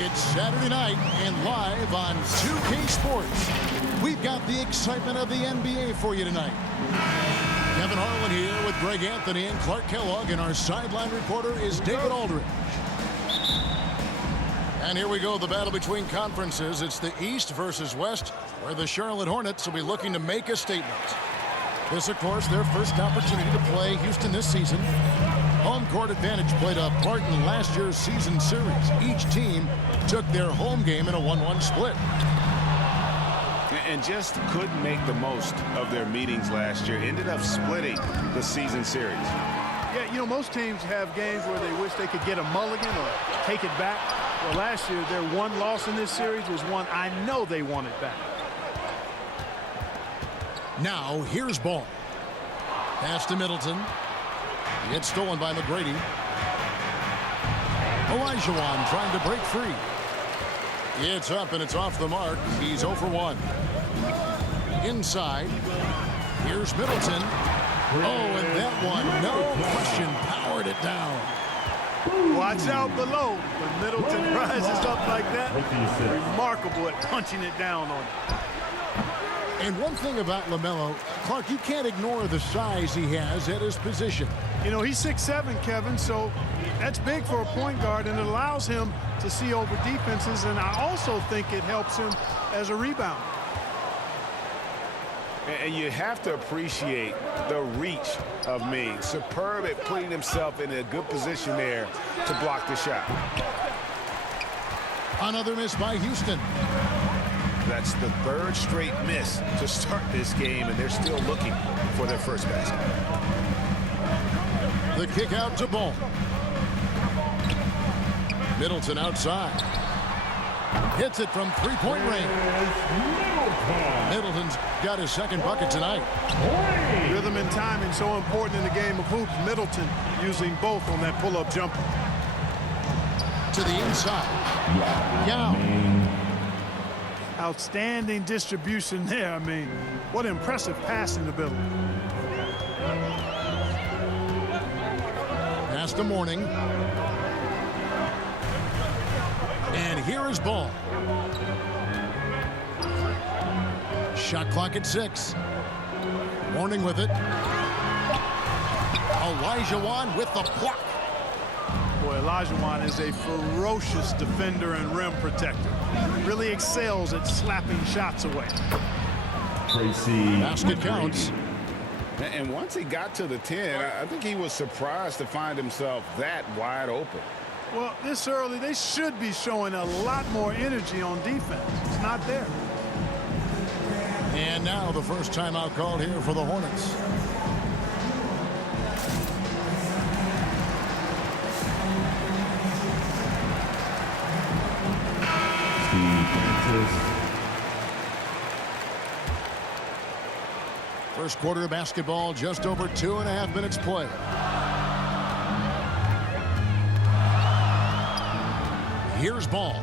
It's Saturday night and live on 2K Sports. We've got the excitement of the NBA for you tonight. Kevin Harlan here with Greg Anthony and Clark Kellogg, and our sideline reporter is David Aldridge. And here we go, the battle between conferences. It's the East versus West, where the Charlotte Hornets will be looking to make a statement. This, of course, their first opportunity to play Houston this season. Home court advantage played a part in last year's season series. Each team took their home game in a 1-1 split. And just couldn't make the most of their meetings last year. Ended up splitting the season series. Yeah, you know, most teams have games where they wish they could get a mulligan or take it back. Well, last year, their one loss in this series was one I know they wanted back. Now, here's ball. Pass to Middleton. It's stolen by McGrady. Olajuwon trying to break free. It's up and it's off the mark. He's 0 for 1. Inside. Here's Middleton. Oh, and that one, no question, powered it down. Watch out below. When Middleton rises up like that, remarkable at punching it down on it. And one thing about LaMelo, Clark, you can't ignore the size he has at his position. You know, he's 6'7", Kevin, so that's big for a point guard, and it allows him to see over defenses, and I also think it helps him as a rebounder. And you have to appreciate the reach of Ming. Superb at putting himself in a good position there to block the shot. Another miss by Houston. That's the third straight miss to start this game, and they're still looking for their first basket. The kick out to Ball. Middleton outside. Hits it from three-point range. Middleton's got his second bucket tonight. Rhythm and timing so important in the game of hoops. Middleton using both on that pull-up jumper. To the inside. Yao. Outstanding distribution there. I mean, what impressive passing ability. Pass to Mourning. And here is Ball. Shot clock at 6. Mourning with it. Olajuwon with the block. Boy, Olajuwon is a ferocious defender and rim protector. Really excels at slapping shots away. Basket counts. And once he got to the 10, I think he was surprised to find himself that wide open. Well, this early, they should be showing a lot more energy on defense. It's not there. And now the first timeout called here for the Hornets. First quarter of basketball, just over 2.5 minutes play. Here's Ball.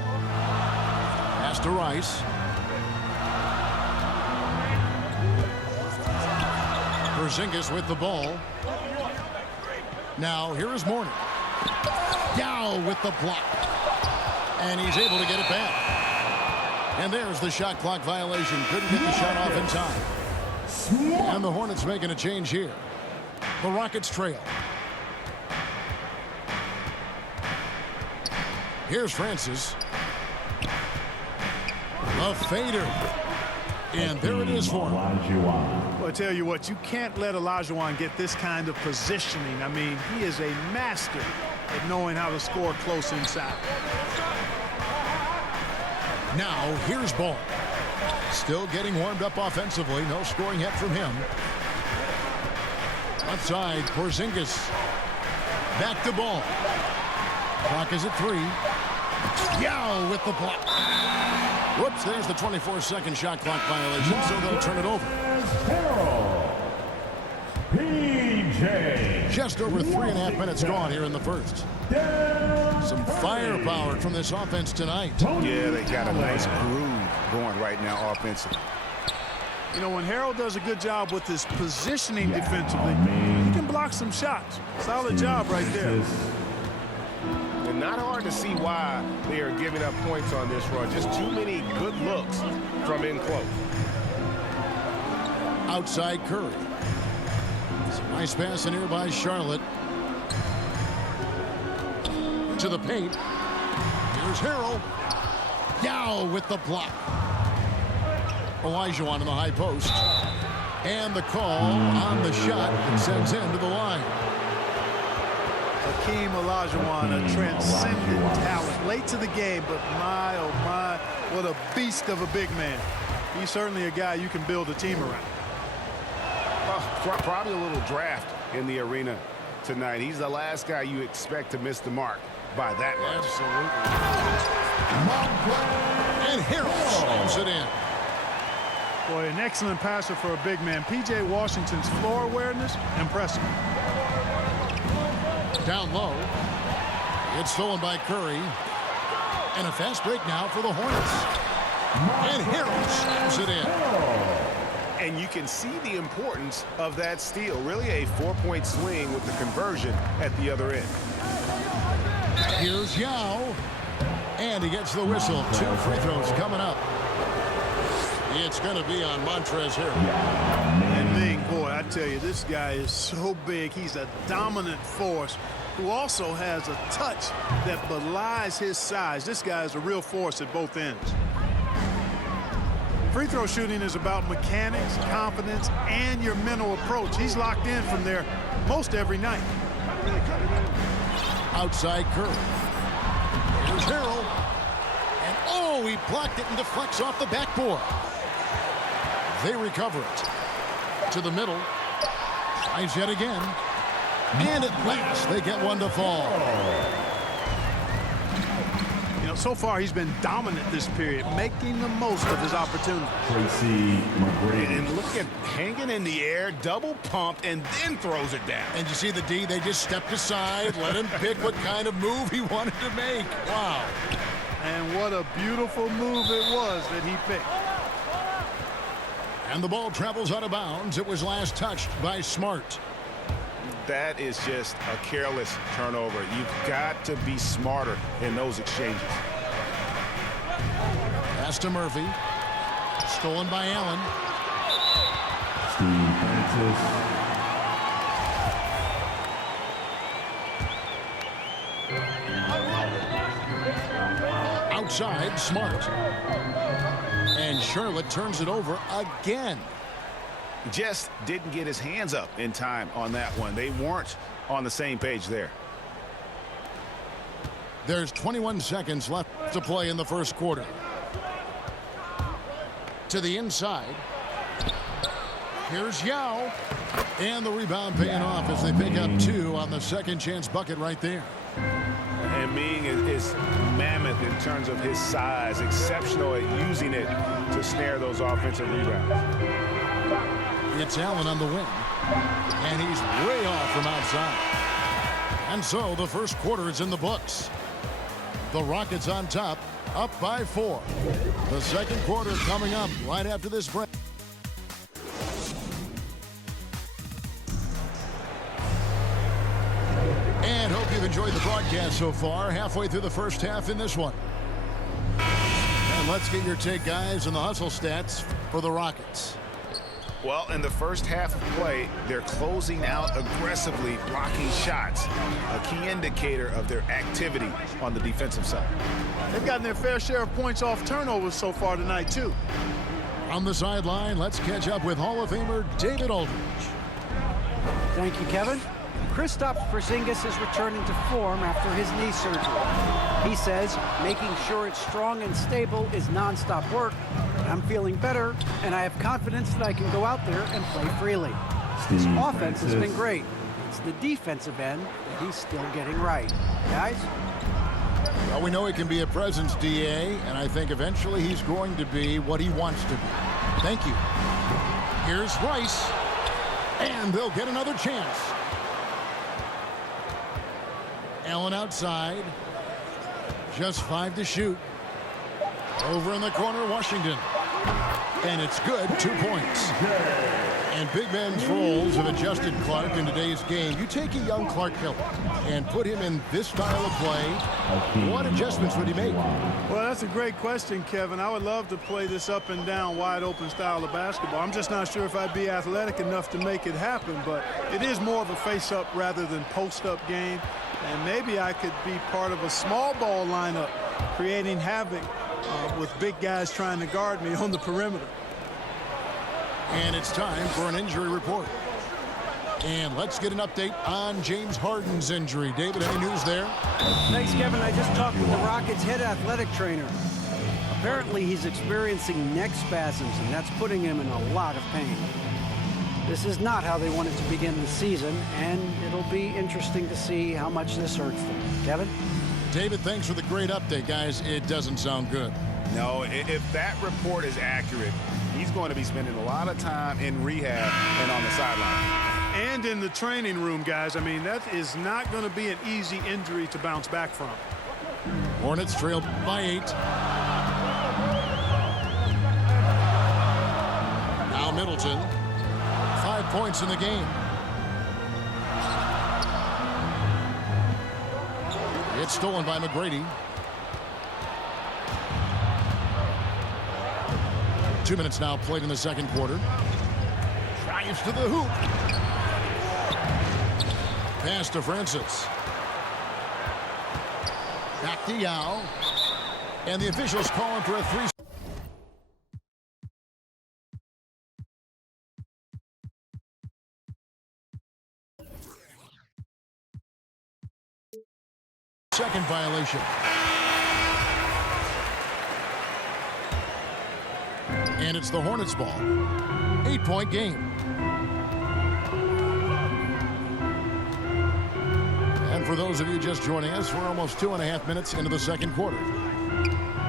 Pass to Rice. Porzingis with the ball. Now here is Mourning. Yao with the block. And he's able to get it back. And there's the shot clock violation. Couldn't get the shot off in time. And the Hornets making a change here. The Rockets trail. Here's Francis. A fader. And there it is for him. Well, I tell you what, you can't let Olajuwon get this kind of positioning. I mean, he is a master at knowing how to score close inside. Now, here's Ball. Still getting warmed up offensively. No scoring yet from him. Outside, Porzingis. Back to Ball. Clock is at 3. Yao with the block. Whoops, there's the 24-second shot clock violation, so they'll turn it over. Just over 3.5 minutes gone here in the first. Some firepower from this offense tonight. Yeah, they got a nice groove going right now offensively. You know, when Harold does a good job with his positioning defensively, he can block some shots. Solid job right there. And not hard to see why they are giving up points on this run. Just too many good looks from in close. Outside Curry. It's a nice pass in here by Charlotte. To the paint. Here's Harrell. Yao with the block. Olajuwon in the high post. And the call on the shot that sends him to the line. Hakeem Olajuwon, a transcendent talent. Late to the game, but my, oh my, what a beast of a big man. He's certainly a guy you can build a team around. Probably a little draft in the arena tonight. He's the last guy you expect to miss the mark by that much. Absolutely. And Harrell slams it in. Boy, an excellent passer for a big man. P.J. Washington's floor awareness, impressive. Down low. It's stolen by Curry. And a fast break now for the Hornets. And Harrell slams it in. And you can see the importance of that steal. Really a 4-point swing with the conversion at the other end. Here's Yao. And he gets the whistle. 2 free throws coming up. It's going to be on Montrezl Harrell. And Ming, boy, I tell you, this guy is so big. He's a dominant force who also has a touch that belies his size. This guy is a real force at both ends. Free throw shooting is about mechanics, confidence, and your mental approach. He's locked in from there most every night. Outside Curry. Here's Harrell. And oh, he blocked it and deflects off the backboard. They recover it. To the middle. Tries yet again. And at last, they get one to fall. You know, so far he's been dominant this period, making the most of his opportunity. And look at hanging in the air, double pumped, and then throws it down. And you see the D, they just stepped aside, let him pick what kind of move he wanted to make. Wow. And what a beautiful move it was that he picked. And the ball travels out of bounds. It was last touched by Smart. That is just a careless turnover. You've got to be smarter in those exchanges. Pass to Murphy. Stolen by Allen. Outside, Smart. And Charlotte turns it over again. Just didn't get his hands up in time on that one. They weren't on the same page there. There's 21 seconds left to play in the first quarter. To the inside. Here's Yao. And the rebound paying off as they pick up 2 on the second chance bucket right there. And Ming is mammoth in terms of his size, exceptional at using it to snare those offensive rebounds. It's Allen on the wing. And he's way off from outside. And so the first quarter is in the books. The Rockets on top, up by 4. The second quarter coming up right after this break. And hope you've enjoyed the broadcast so far. Halfway through the first half in this one. And let's get your take, guys, on the hustle stats for the Rockets. Well, in the first half of play, they're closing out aggressively, blocking shots, a key indicator of their activity on the defensive side. They've gotten their fair share of points off turnovers so far tonight, too. On the sideline, let's catch up with Hall of Famer David Aldridge. Thank you, Kevin. Kristaps Porzingis is returning to form after his knee surgery. He says making sure it's strong and stable is nonstop work. I'm feeling better, and I have confidence that I can go out there and play freely. His offense has been great. It's the defensive end that he's still getting right. Guys? Well, we know he can be a presence, DA, and I think eventually he's going to be what he wants to be. Thank you. Here's Rice, and they'll get another chance. Allen outside. Just 5 to shoot. Over in the corner, Washington. And it's good, 2 points. And big men's roles have adjusted Clark in today's game. You take a young Clark Keller and put him in this style of play. What adjustments would he make? Well, that's a great question, Kevin. I would love to play this up and down, wide open style of basketball. I'm just not sure if I'd be athletic enough to make it happen, but it is more of a face-up rather than post-up game. And maybe I could be part of a small ball lineup, creating havoc with big guys trying to guard me on the perimeter. And it's time for an injury report. And let's get an update on James Harden's injury. David, any news there? Thanks, Kevin. I just talked with the Rockets' head athletic trainer. Apparently, he's experiencing neck spasms, and that's putting him in a lot of pain. This is not how they wanted to begin the season, and it'll be interesting to see how much this hurts them. Kevin? David, thanks for the great update, guys. It doesn't sound good. No, if that report is accurate, he's going to be spending a lot of time in rehab and on the sideline. And in the training room, guys. I mean, that is not going to be an easy injury to bounce back from. Hornets trailed by 8. Now Middleton. 5 points in the game. It's stolen by McGrady. 2 minutes now played in the second quarter. Drives to the hoop. Pass to Francis. Back to Yao. And the officials calling for a 3. Second violation. And it's the Hornets ball. 8-point game. And for those of you just joining us, we're almost 2.5 minutes into the second quarter.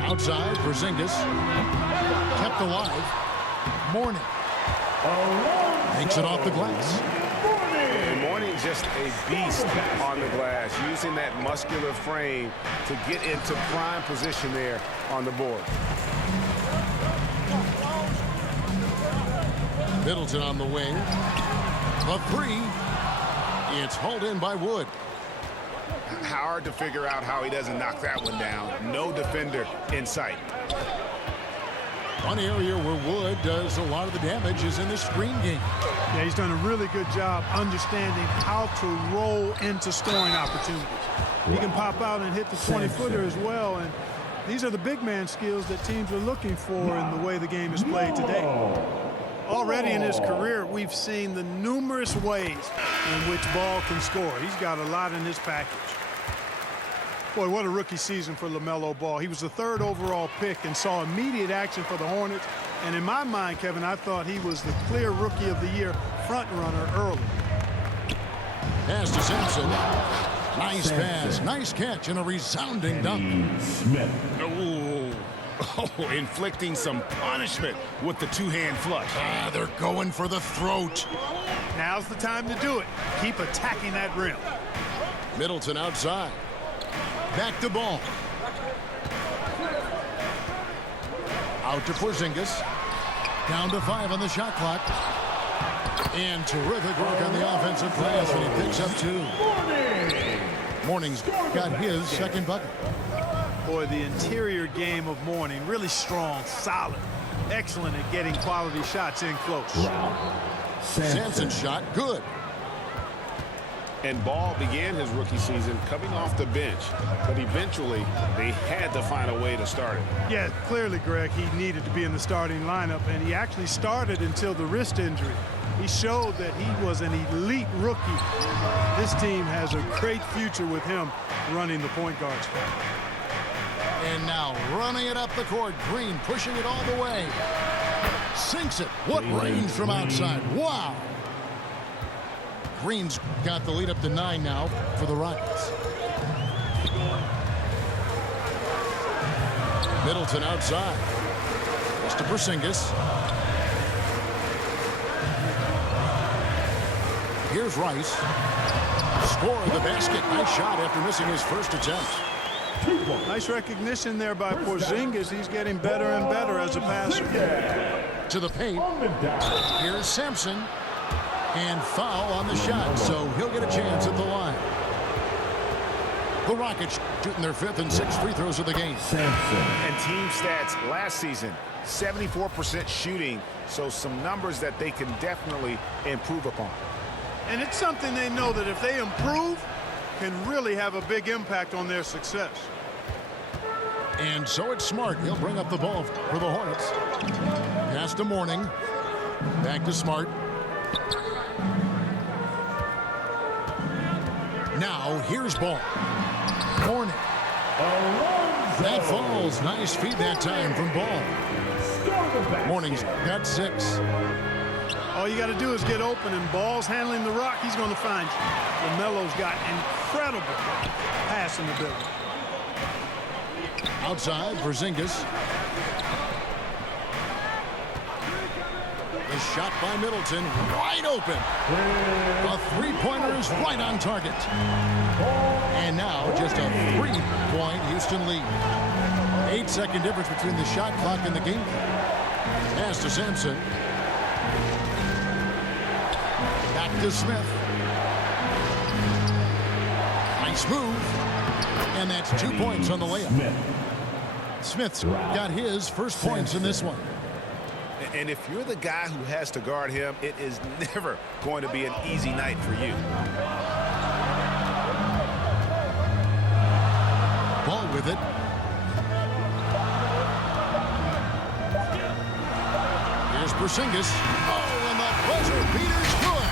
Outside, Porzingis. Kept alive. Mourning. Makes it off the glass. And Mourning's just a beast on the glass, using that muscular frame to get into prime position there on the board. Middleton on the wing. The 3. It's hauled in by Wood. Hard to figure out how he doesn't knock that one down. No defender in sight. One area where Wood does a lot of the damage is in the screen game. Yeah, he's done a really good job understanding how to roll into scoring opportunities. He can pop out and hit the 20-footer as well, and these are the big man skills that teams are looking for in the way the game is played today. Already in his career, we've seen the numerous ways in which Ball can score. He's got a lot in his package. Boy, what a rookie season for LaMelo Ball. He was the 3rd overall pick and saw immediate action for the Hornets. And in my mind, Kevin, I thought he was the clear Rookie of the Year front runner early. Pass to Sampson. Nice pass, nice catch, and a resounding dunk. Smith. Oh, inflicting some punishment with the two-hand flush. They're going for the throat. Now's the time to do it. Keep attacking that rim. Middleton outside. Back to Ball. Out to Porzingis. Down to 5 on the shot clock. And terrific work on the offensive glass, and he picks up 2. Mourning's got his second bucket. Boy, the interior game of Mourning, really strong, solid, excellent at getting quality shots in close. Sampson's shot, good. And Ball began his rookie season coming off the bench, but eventually they had to find a way to start it. Yeah, clearly, Greg, he needed to be in the starting lineup, and he actually started until the wrist injury. He showed that he was an elite rookie. This team has a great future with him running the point guard spot. And now running it up the court. Green pushing it all the way. Sinks it. What range from outside. Wow. Green's got the lead up to 9 now for the Rockets. Middleton outside. It's to Porzingis. Here's Rice. Score the basket. Nice shot after missing his first attempt. Nice recognition there by Porzingis. He's getting better and better as a passer. To the paint. Here's Sampson. And foul on the shot, so he'll get a chance at the line. The Rockets shooting their 5th and 6th free throws of the game. And team stats last season, 74% shooting, so some numbers that they can definitely improve upon. And it's something they know that if they improve, can really have a big impact on their success. And so it's Smart. He'll bring up the ball for the Hornets. Pass to Morning. Back to Smart. Now here's Ball. Hornet. That falls. Nice feed that time from Ball. Morning's got 6. All you got to do is get open, and Ball's handling the rock. He's going to find you. LaMelo's got incredible passing ability. Outside for Porzingis. The shot by Middleton, wide open. A three-pointer is right on target. And now just a 3-point Houston lead. 8-second difference between the shot clock and the game clock. Pass to Sampson. Back to Smith. Nice move. And that's 2 points on the layup. Smith's got his first points in this one. And if you're the guy who has to guard him, it is never going to be an easy night for you. Ball with it. Here's Porzingis. Oh, and the buzzer beater's good.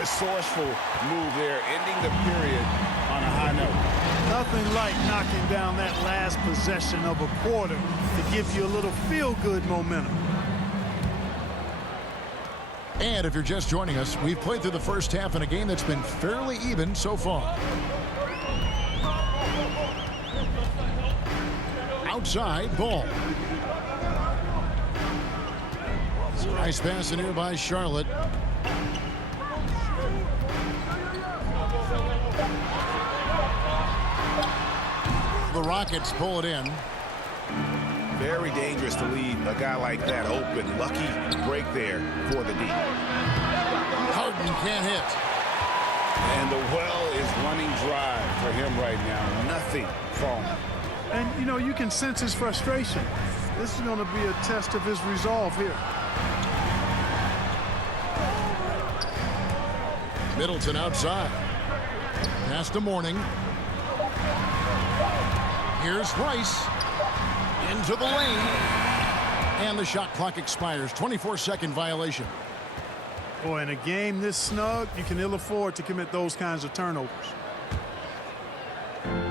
Resourceful move there, ending the period on a high note. Nothing like knocking down that last possession of a quarter to give you a little feel-good momentum. And if you're just joining us, we've played through the first half in a game that's been fairly even so far. Outside, Ball. Nice pass in here by Charlotte. The Rockets pull it in. Very dangerous to leave a guy like that open. Lucky break there for the D. Harden can't hit. And the well is running dry for him right now. Nothing falling. And, you know, you can sense his frustration. This is going to be a test of his resolve here. Middleton outside. Pass to Morning. Here's Rice. Into the lane. And the shot clock expires. 24-second violation. Boy, in a game this snug, you can ill afford to commit those kinds of turnovers.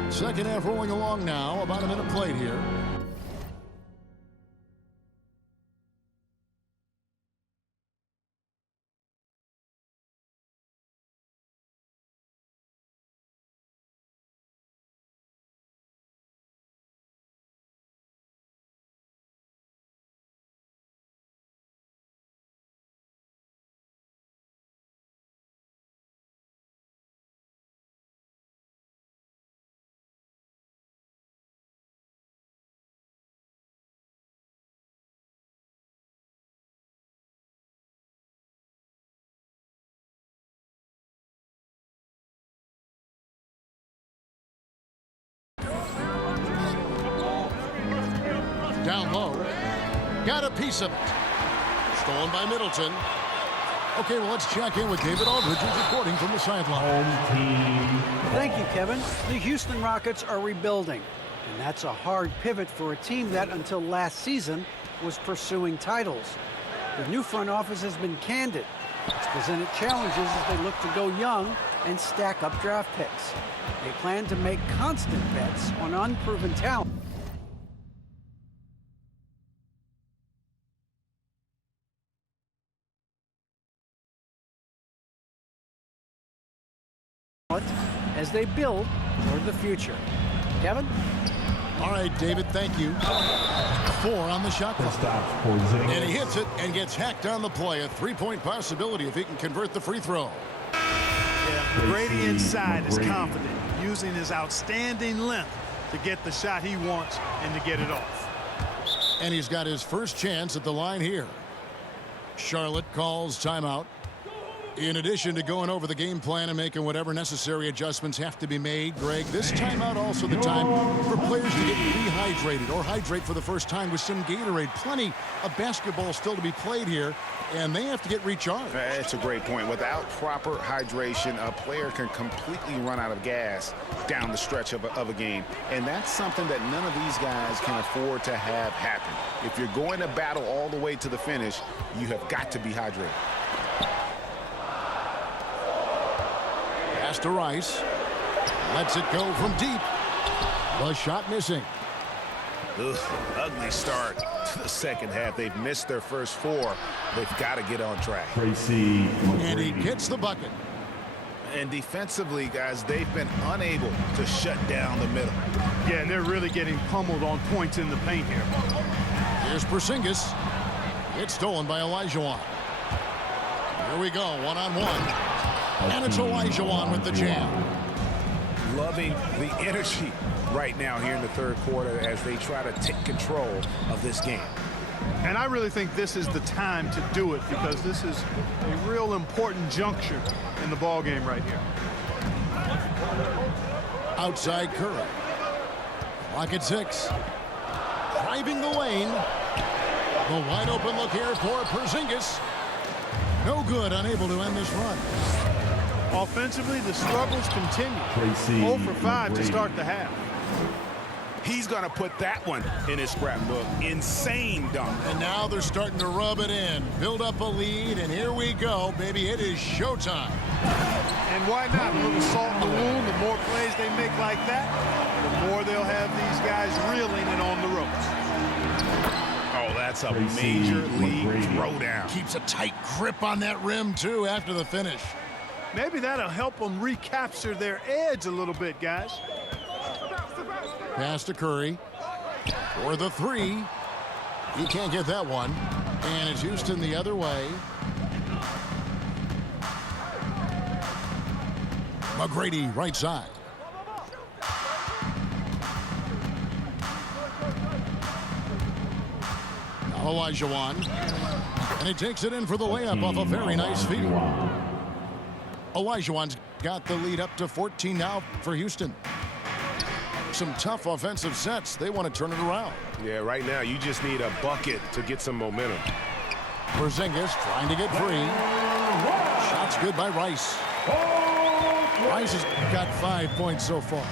Second half rolling along now. About a minute played here. Down low. Got a piece of it. Stolen by Middleton. Okay, well, let's check in with David Aldridge, who's reporting from the sideline. Thank you, Kevin. The Houston Rockets are rebuilding, and that's a hard pivot for a team that, until last season, was pursuing titles. The new front office has been candid. It's presented challenges as they look to go young and stack up draft picks. They plan to make constant bets on unproven talent. As they build toward the future. Kevin? All right, David, thank you. 4 on the shot clock. And he hits it and gets hacked on the play. A 3-point possibility if he can convert the free throw. Yeah, Brady inside is confident, using his outstanding length to get the shot he wants and to get it off. And he's got his first chance at the line here. Charlotte calls timeout. In addition to going over the game plan and making whatever necessary adjustments have to be made, Greg, this timeout also the time for players to get rehydrated or hydrate for the first time with some Gatorade. Plenty of basketball still to be played here, and they have to get recharged. That's a great point. Without proper hydration, a player can completely run out of gas down the stretch of a game, and that's something that none of these guys can afford to have happen. If you're going to battle all the way to the finish, you have got to be hydrated. Pass to Rice. Lets it go from deep. The shot missing. Ugh, ugly start to the second half. They've missed their first 4. They've got to get on track. And he gets the bucket. And defensively, guys, they've been unable to shut down the middle. Yeah, and they're really getting pummeled on points in the paint here. Here's Porzingis. It's stolen by Olajuwon. Here we go, one-on-one. And it's Olajuwon with the jam. Loving the energy right now here in the third quarter as they try to take control of this game. And I really think this is the time to do it because this is a real important juncture in the ball game right here. Outside Curry. Clock at 6. Driving the lane. The wide open look here for Porzingis. No good, unable to end this run. Offensively, the struggles continue. 0 for 5 to start the half. He's going to put that one in his scrapbook. Insane dunk. And now they're starting to rub it in. Build up a lead, and here we go, baby. It is showtime. And why not? A little salt in the wound. The more plays they make like that, the more they'll have these guys reeling and on the ropes. Oh, that's a major league throwdown. Keeps a tight grip on that rim, too, after the finish. Maybe that'll help them recapture their edge a little bit, guys. Pass to Curry for the 3. He can't get that one. And it's Houston the other way. McGrady right side. Now Olajuwon. And he takes it in for the layup off a very nice field. Olajuwon's got the lead up to 14 now for Houston. Some tough offensive sets. They want to turn it around. Yeah, right now you just need a bucket to get some momentum. Porzingis trying to get free. Shots good by Rice. Rice has got 5 points so far.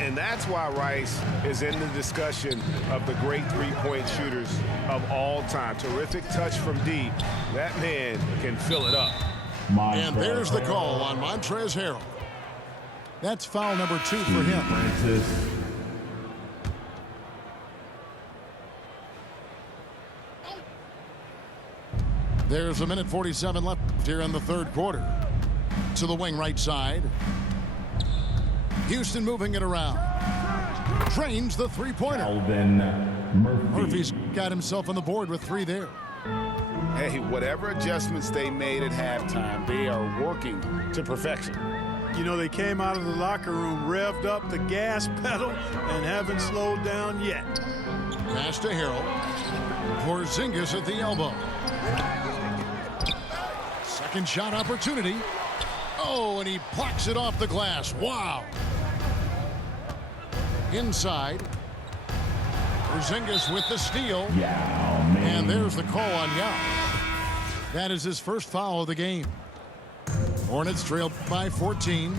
And that's why Rice is in the discussion of the great three-point shooters of all time. Terrific touch from deep. That man can fill it up. And there's the call on Montrezl Harrell. That's foul number 2 for him. There's a minute 47 left here in the third quarter. To the wing right side. Houston moving it around. Drains the three-pointer. Murphy's got himself on the board with 3 there. Hey, whatever adjustments they made at halftime, they are working to perfection. You know, they came out of the locker room, revved up the gas pedal, and haven't slowed down yet. Pass to Harrell. Porzingis at the elbow. Second shot opportunity. Oh, and he plucks it off the glass. Wow. Inside. Porzingis with the steal. And there's the call on Yao. That is his first foul of the game. Hornets trail by 14.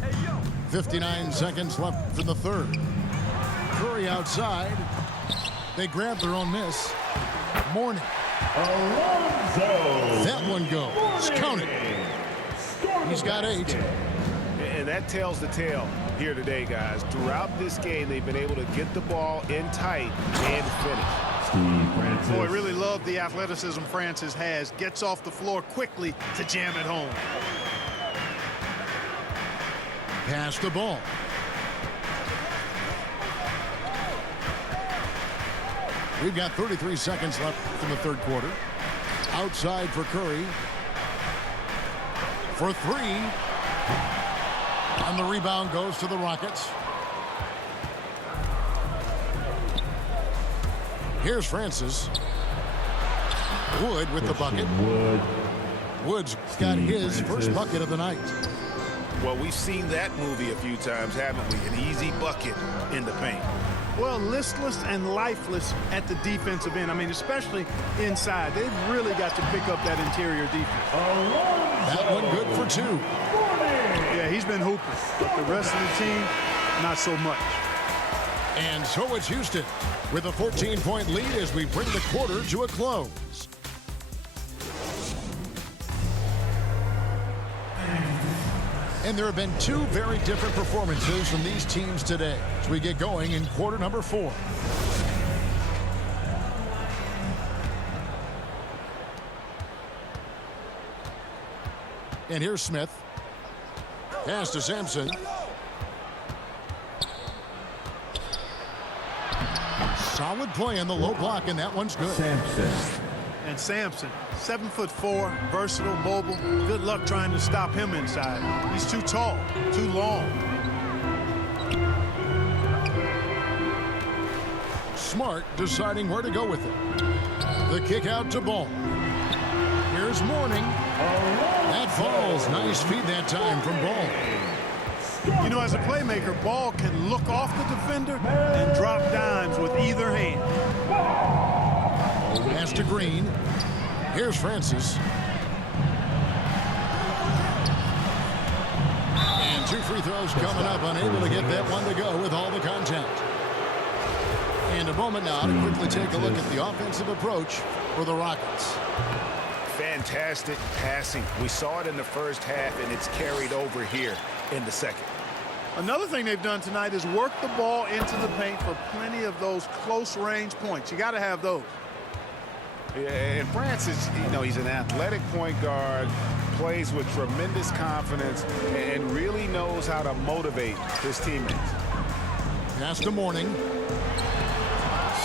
Hey, yo. 59 seconds left in the third. Curry outside. They grab their own miss. Mourning. That one goes. Count it. He's got 8. And that tells the tale here today, guys. Throughout this game, they've been able to get the ball in tight and finish. Boy, really love the athleticism Francis has. Gets off the floor quickly to jam it home. Pass the ball. We've got 33 seconds left in the third quarter. Outside for Curry. For 3. And the rebound goes to the Rockets. Here's Francis. Wood with the bucket. Wood's got his first bucket of the night. Well, we've seen that movie a few times, haven't we? An easy bucket in the paint. Well, listless and lifeless at the defensive end. I mean, especially inside. They've really got to pick up that interior defense. That one good for 2. Yeah, he's been hooping, but the rest of the team, not so much. And so it's Houston with a 14-point lead as we bring the quarter to a close. And there have been 2 very different performances from these teams today as we get going in quarter number 4. And here's Smith. Pass to Sampson. Solid play in the low block, and that one's good. And Sampson, 7'4", versatile, mobile. Good luck trying to stop him inside. He's too tall, too long. Smart deciding where to go with it. The kick out to Ball. Here's Mourning. That falls. Nice feed that time from Ball. You know, as a playmaker, Ball can look off the defender and drop dimes with either hand. Pass to Green. Here's Francis. And 2 free throws coming up, unable to get that one to go with all the contact. And a moment now to quickly take a look at the offensive approach for the Rockets. Fantastic passing. We saw it in the first half, and it's carried over here in the second. Another thing they've done tonight is work the ball into the paint for plenty of those close-range points. You got to have those. Yeah, and Francis, you know, he's an athletic point guard, plays with tremendous confidence, and really knows how to motivate his teammates. Pass to Mourning.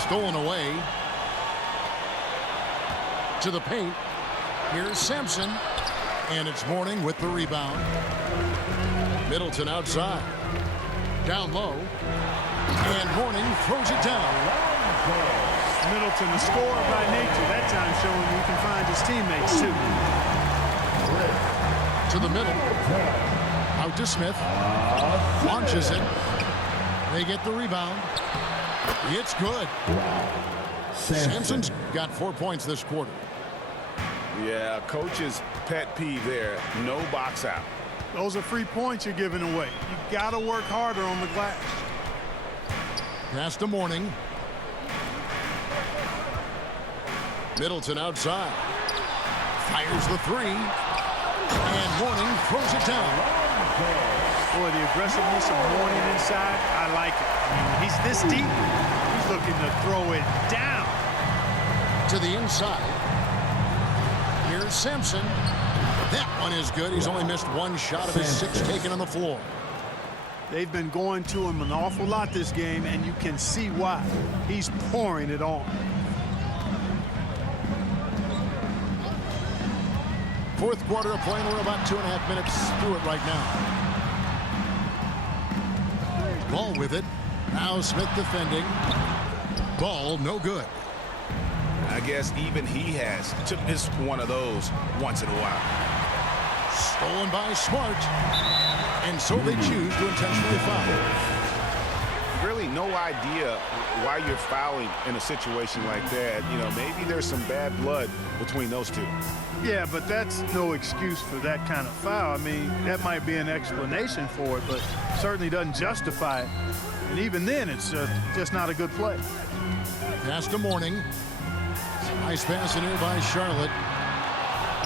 Stolen away. To the paint. Here's Sampson. And it's Mourning with the rebound. Middleton outside. Down low. And Mourning throws it down. Middleton, a scorer by nature, that time showing you can find his teammates, too. To the middle. Out to Smith. Launches it. They get the rebound. It's good. Sampson's got 4 points this quarter. Yeah, coach's pet peeve there. No box out. Those are free points you're giving away. You've got to work harder on the glass. Pass to Mourning. Middleton outside. Fires the 3. And Mourning throws it down. Boy, the aggressiveness of Mourning inside, I like it. I mean, when he's this deep, he's looking to throw it down. To the inside. Here's Sampson. That one is good. He's only missed 1 shot of his 6 taken on the floor. They've been going to him an awful lot this game, and you can see why. He's pouring it on. Fourth quarter of play, and we're about 2.5 minutes through it right now. Ball with it. Now Smith defending. Ball no good. I guess even he has to miss one of those once in a while. Stolen by Smart. And so they choose to intentionally foul. Really no idea why you're fouling in a situation like that. You know, maybe there's some bad blood between those two. Yeah, but that's no excuse for that kind of foul. I mean, that might be an explanation for it, but certainly doesn't justify it. And even then, it's just not a good play. Pass to Mourning. Nice pass in here by Charlotte.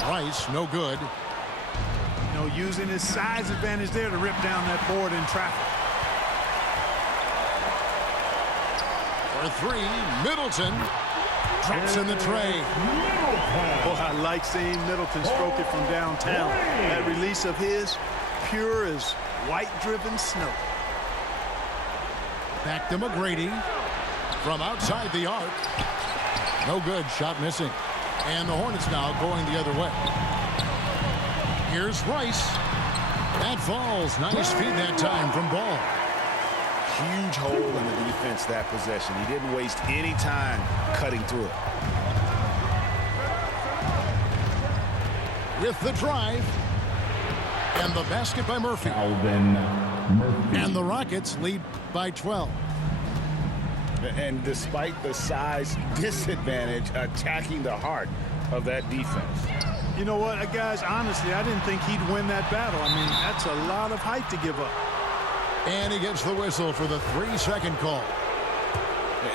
Rice, no good. You know, using his size advantage there to rip down that board in traffic. For 3, Middleton drops in the tray. Oh, I like seeing Middleton stroke it from downtown. That release of his, pure as white-driven snow. Back to McGrady from outside the arc. No good, shot missing. And the Hornets now going the other way. Here's Rice. That falls. Nice feed that time from Ball. huge hole in the defense that possession. He didn't waste any time cutting through it. With the drive. And the basket by Murphy. And the Rockets lead by 12. And despite the size disadvantage, attacking the heart of that defense. You know what, guys, honestly, I didn't think he'd win that battle. I mean, that's a lot of height to give up. And he gets the whistle for the 3-second call.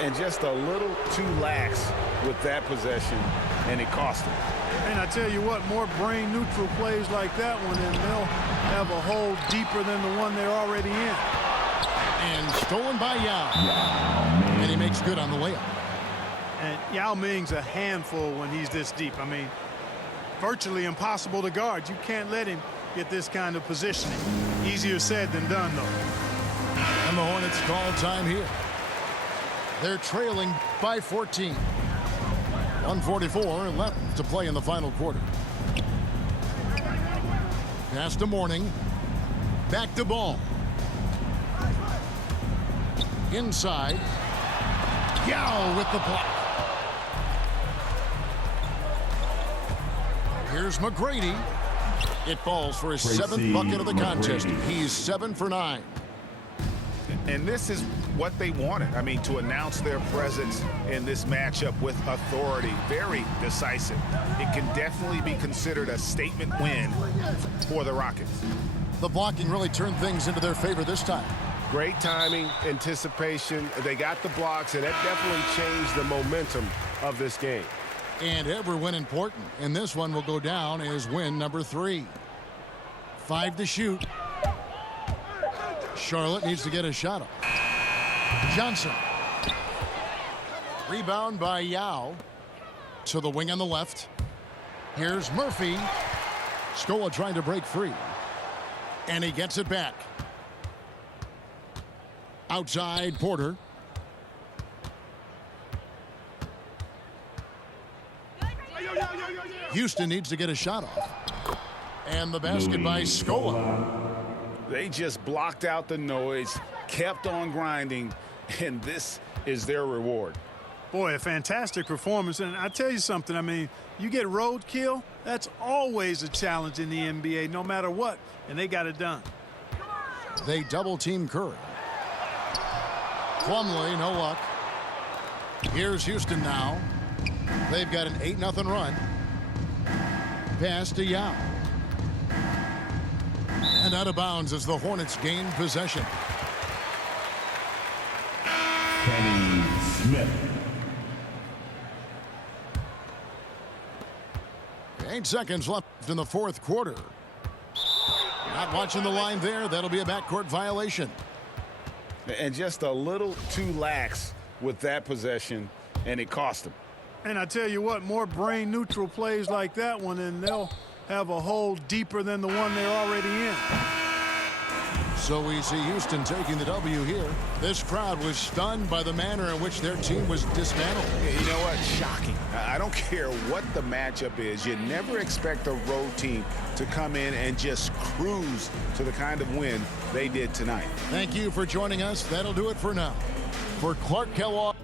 And just a little too lax with that possession, and it cost him. And I tell you what, more brain-neutral plays like that one, and they'll have a hole deeper than the one they're already in. And stolen by Yao. And he makes good on the layup. And Yao Ming's a handful when he's this deep. I mean, virtually impossible to guard. You can't let him get this kind of positioning. Easier said than done, though. And the Hornets call time here. They're trailing by 14. 1:44 left to play in the final quarter. Pass to Mourning. Back to Ball. Inside. Yao with the block. Here's McGrady. It falls for his 7th bucket of the contest. He's 7 for 9. And this is what they wanted. I mean, to announce their presence in this matchup with authority. Very decisive. It can definitely be considered a statement win for the Rockets. The blocking really turned things into their favor this time. Great timing, anticipation. They got the blocks, and that definitely changed the momentum of this game. And every win important. And this one will go down as win number 3. 5 to shoot. Charlotte needs to get a shot up. Johnson. Rebound by Yao. To the wing on the left. Here's Murphy. Scola trying to break free. And he gets it back. Outside Porter. Houston needs to get a shot off. And the basket by Scola. They just blocked out the noise, kept on grinding, and this is their reward. Boy, a fantastic performance. And I tell you something, I mean, you get roadkill, that's always a challenge in the NBA, no matter what, and they got it done. They double-team Curry. Plumlee, no luck. Here's Houston now. They've got an 8-0 run. Pass to Yao. And out of bounds as the Hornets gain possession. Kenny Smith. 8 seconds left in the 4th quarter. Not watching the line there. That'll be a backcourt violation. And just a little too lax with that possession, and it cost them. And I tell you what, more brain-neutral plays like that one, and they'll have a hole deeper than the one they're already in. So we see Houston taking the W here. This crowd was stunned by the manner in which their team was dismantled. You know what? Shocking. I don't care what the matchup is. You never expect a road team to come in and just cruise to the kind of win they did tonight. Thank you for joining us. That'll do it for now. For Clark Kellogg.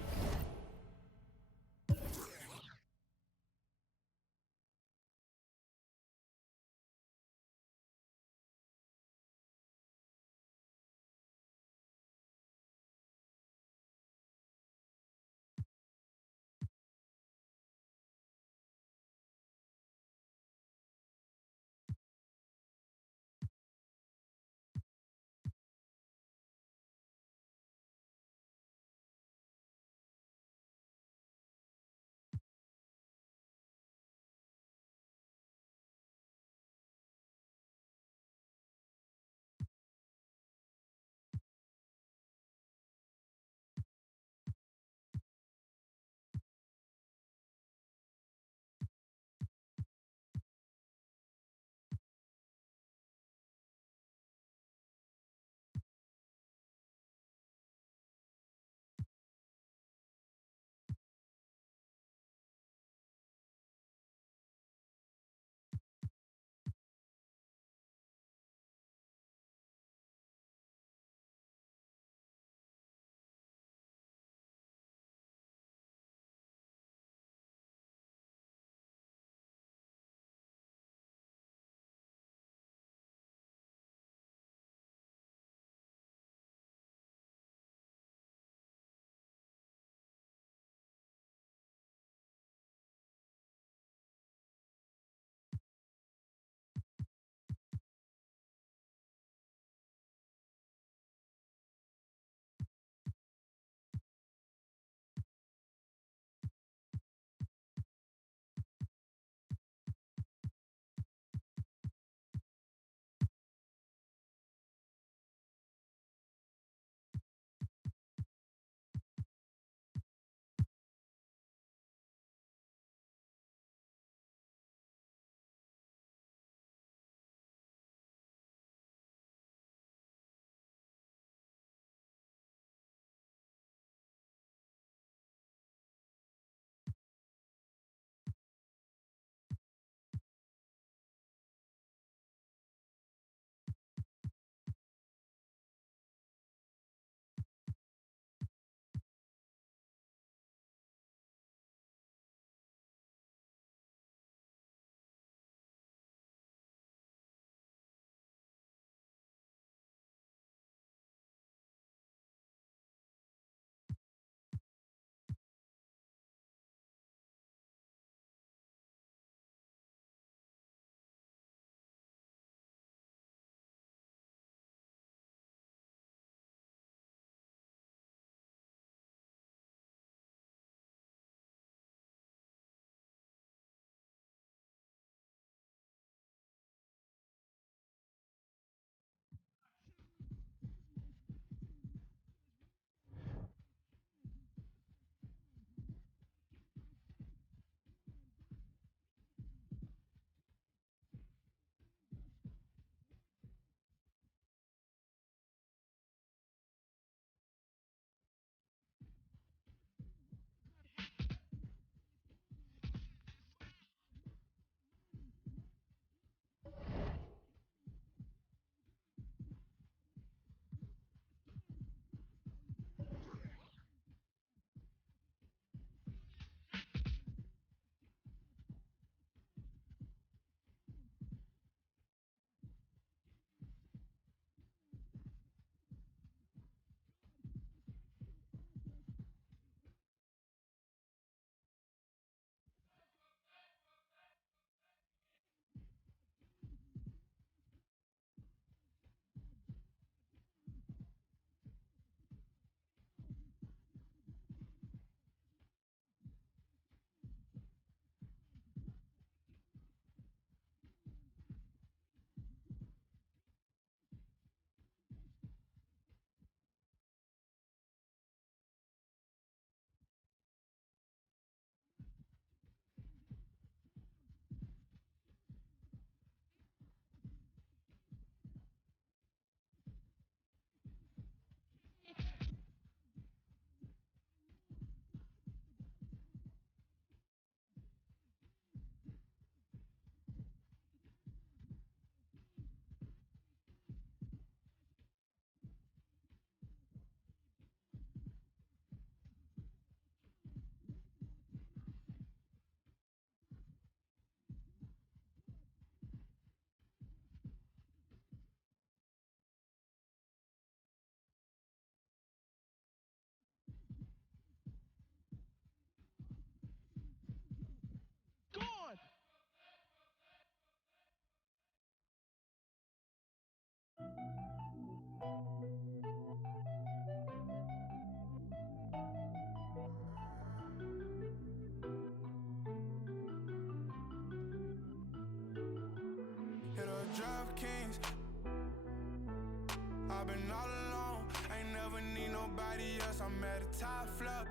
nobody else. I'm at the top floor.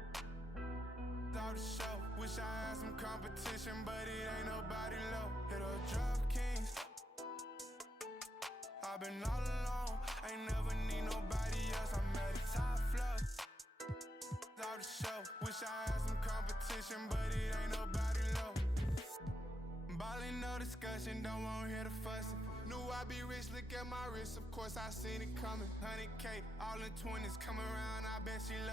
Out the show. Wish I had some competition, but it ain't nobody low. Hit a drug kings. I've been all alone. Ain't never need nobody else. I'm at the top floor. Out the show. Wish I had some competition, but it ain't nobody low. Ballin', no discussion, don't want to hear the fussing. Knew I'd be rich, look at my wrist, of course I seen it coming. 100K, all in 20s, coming around